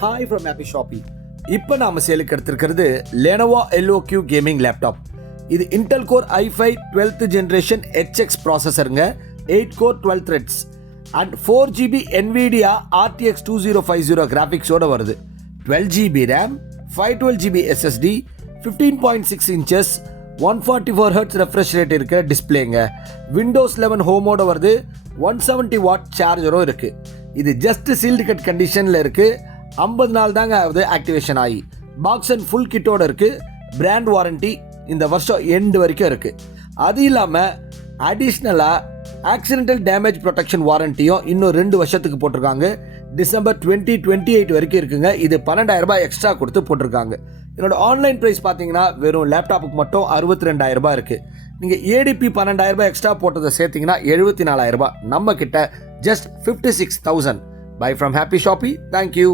Hi from happy shoppy. இப்போ நாம் சேலுக்கு எடுத்திருக்கிறது Lenovo LOQ கேமிங் லேப்டாப். இது Intel core i5 12th generation HX ப்ராசஸருங்க, 8 core 12 threads and 4GB NVIDIA RTX 2050 கிராஃபிக்ஸோடு வருது. 12GB RAM, 512GB SSD, 15.6 inches 144Hz refresh rate இருக்கிற டிஸ்பிளேங்க. விண்டோஸ் 11 ஹோமோட வருது. 170 வாட் சார்ஜரும் இருக்குது. இது ஜஸ்ட் சீல்டு கட் கண்டிஷனில் இருக்குது. 50 நாள் தாங்க ஆகுது ஆக்டிவேஷன் ஆகி. பாக்ஸ் அண்ட் ஃபுல் கிட்டோட இருக்குது. பிராண்ட் வாரண்டி இந்த வருஷம் எண்டு வரைக்கும் இருக்குது. அது இல்லாமல் அடிஷ்னலாக ஆக்சிடென்டல் டேமேஜ் ப்ரொடெக்ஷன் வாரண்டியும் இன்னும் 2 வருஷத்துக்கு போட்டிருக்காங்க. டிசம்பர் 2028 வரைக்கும் இருக்குங்க. இது 12,000 ரூபாய் எக்ஸ்ட்ரா கொடுத்து போட்டிருக்காங்க. என்னோட ஆன்லைன் ப்ரைஸ் பார்த்தீங்கன்னா வெறும் லேப்டாப்புக்கு மட்டும் 62,000 ரூபாய் இருக்குது. நீங்கள் ஏடிபி 12,000 ரூபாய் எக்ஸ்ட்ரா போட்டதை சேர்த்திங்கன்னா 74,000 ரூபாய். நம்ம கிட்ட just 56,000. By from happy shoppy. Thank you.